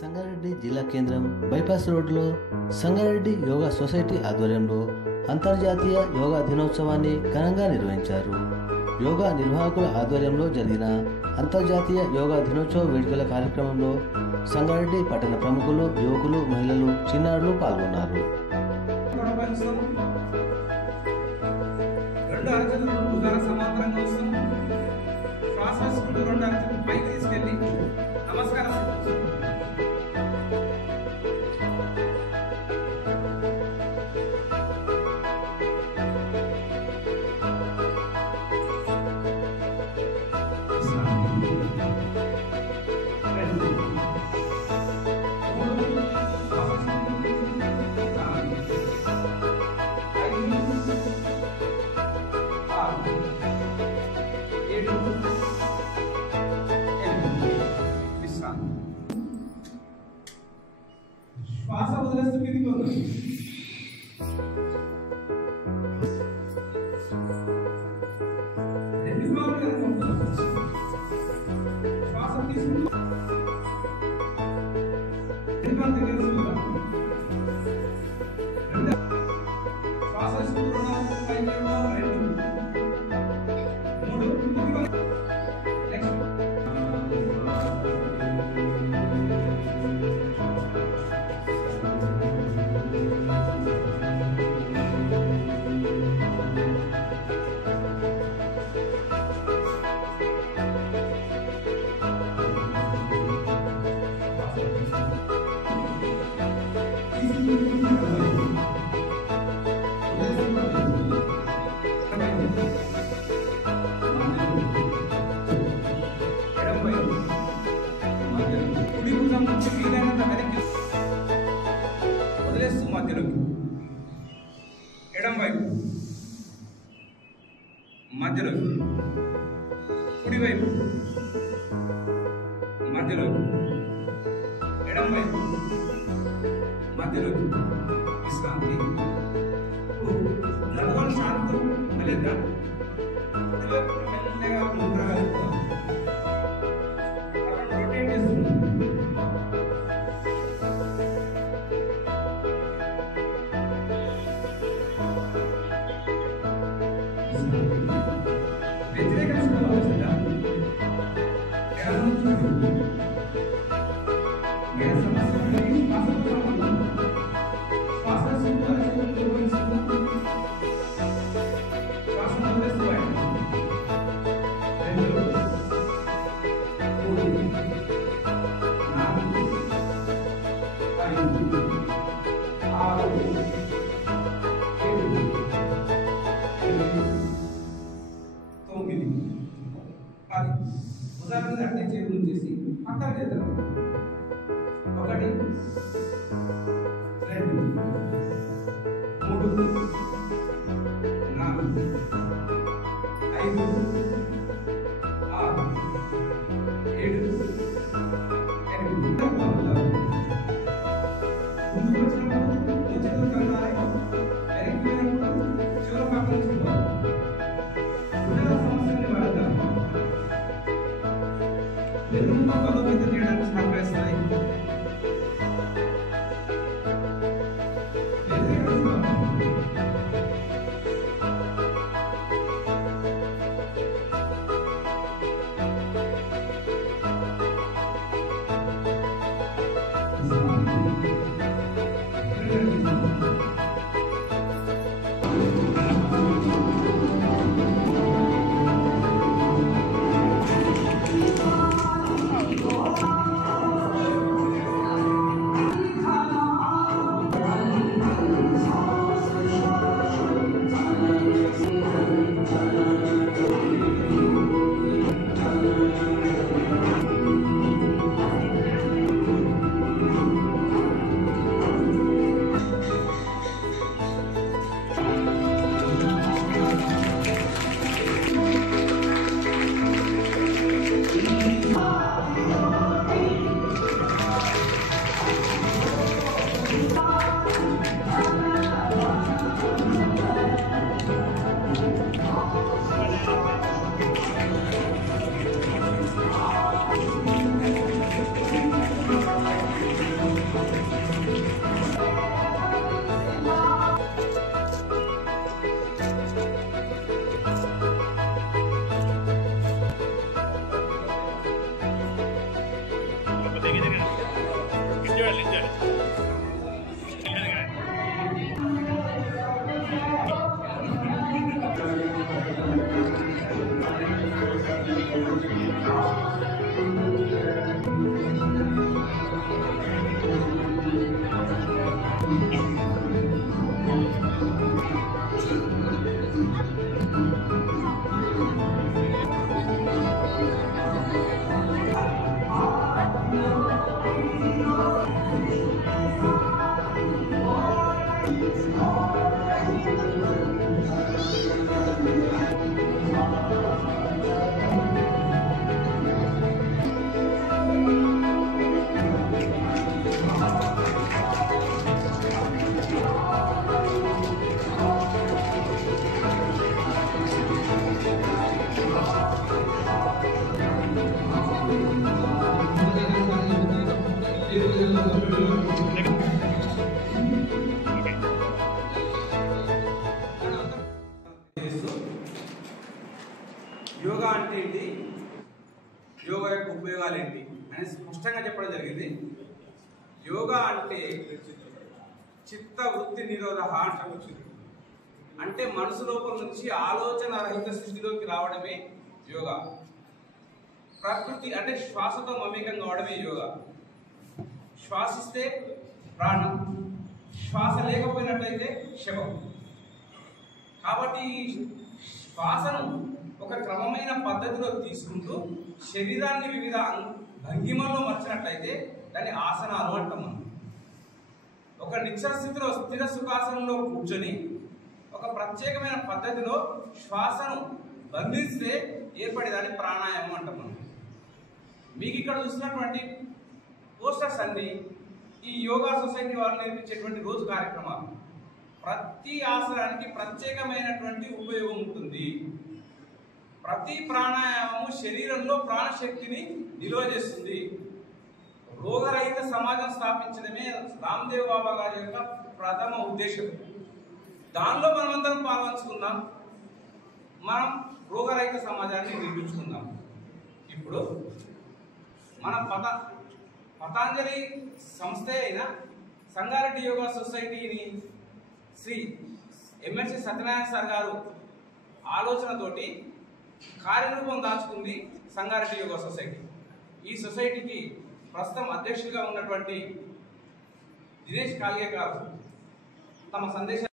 సంగారెడ్డి జిల్లా కేంద్రం బైపాస్ రోడ్లో సంగారెడ్డి యోగా సొసైటీ ఆధ్వర్యంలో అంతర్జాతీయ యోగా దినోత్సవాన్ని ఘనంగా నిర్వహించారు. యోగా నిర్వాహకుల ఆధ్వర్యంలో జరిగిన అంతర్జాతీయ యోగా దినోత్సవ వేడుకల కార్యక్రమంలో సంగారెడ్డి పట్టణ ప్రముఖులు, యువకులు, మహిళలు, చిన్నారులు పాల్గొన్నారు. శ్వాస వదిలేస్తూ కిందికి వదలండి. శ్వాస తీసుకుంటూ శ్వాస వదిలేస్తూ మధ్యలోకి ఎడం వైపు, మధ్యలోకి కుడివైపు, మధ్యలోకి ఎడం వైపు, మధ్యలోకి విశ్రాంతి. నడవడం శాంతం మెల్లగా మెల్లగా ఉండగలుగుతాం. రొటేట్ చేస్తున్నాం. ఉదాహరణగా అట్టే చేతులు ఉంచేసి పక్కన చేద్దాం. 1 2 3 4 5 6 7 8 ముందుకు వచ్చినప్పుడు చేతులు కలగాలి. వెనక్కి వెళ్ళినప్పుడు చివరి పక్కన చూడాలి. సమస్యని వాడతాం. ఎదురుగా బలోపేతం చేయడానికి సహకరిస్తాయి. యోగా అంటే ఏంటి, యోగా యొక్క ఉపయోగాలు ఏంటి అని స్పష్టంగా చెప్పడం జరిగింది. యోగా అంటే చిత్త వృత్తి నిరోధ అంటారు. అంటే మనసు లోపల నుంచి ఆలోచన రహిత స్థితిలోకి రావడమే యోగా. ప్రకృతి అంటే శ్వాసతో మమేకం కావడమే యోగా. శ్వాసిస్తే ప్రాణం, శ్వాస లేకపోయినట్లయితే శవం. కాబట్టి శ్వాసను ఒక క్రమమైన పద్ధతిలో తీసుకుంటూ శరీరాన్ని వివిధ భంగిమల్లో మార్చినట్లయితే దాన్ని ఆసనాలు అంటాం మనం. ఒక నిశ్చల స్థితిలో స్థిర సుఖాసనంలో కూర్చొని ఒక ప్రత్యేకమైన పద్ధతిలో శ్వాసను బంధిస్తే ఏర్పడేదాన్ని ప్రాణాయామం అంటాం మనం. మీకు ఇక్కడ చూసినటువంటి పోస్టర్స్ అన్ని ఈ యోగా సొసైటీ వారు నేర్పించేటువంటి రోజు కార్యక్రమాలు. ప్రతి ఆసనానికి ప్రత్యేకమైనటువంటి ఉపయోగం ఉంటుంది. ప్రతి ప్రాణాయామము శరీరంలో ప్రాణశక్తిని నిల్వ చేస్తుంది. రోగరహిత సమాజం స్థాపించడమే రామ్దేవ్ బాబా గారి యొక్క ప్రథమ ఉద్దేశం. దానిలో మనమందరం పాల్గొంచుకుందాం, మనం రోగరహిత సమాజాన్ని నిర్మించుకుందాం. ఇప్పుడు మన పతాంజలి సంస్థ అయిన సంగారెడ్డి యోగా సొసైటీని శ్రీ ఎమ్మెల్సీ సత్యనారాయణ సార్ గారు ఆలోచనతోటి కార్యరూపం దాచుకుంది సంగారెడ్డి యోగా సొసైటీ. ఈ సొసైటీకి ప్రస్తుతం అధ్యక్షుడిగా ఉన్నటువంటి దినేష్ కాల్గే గారు తమ సందేశం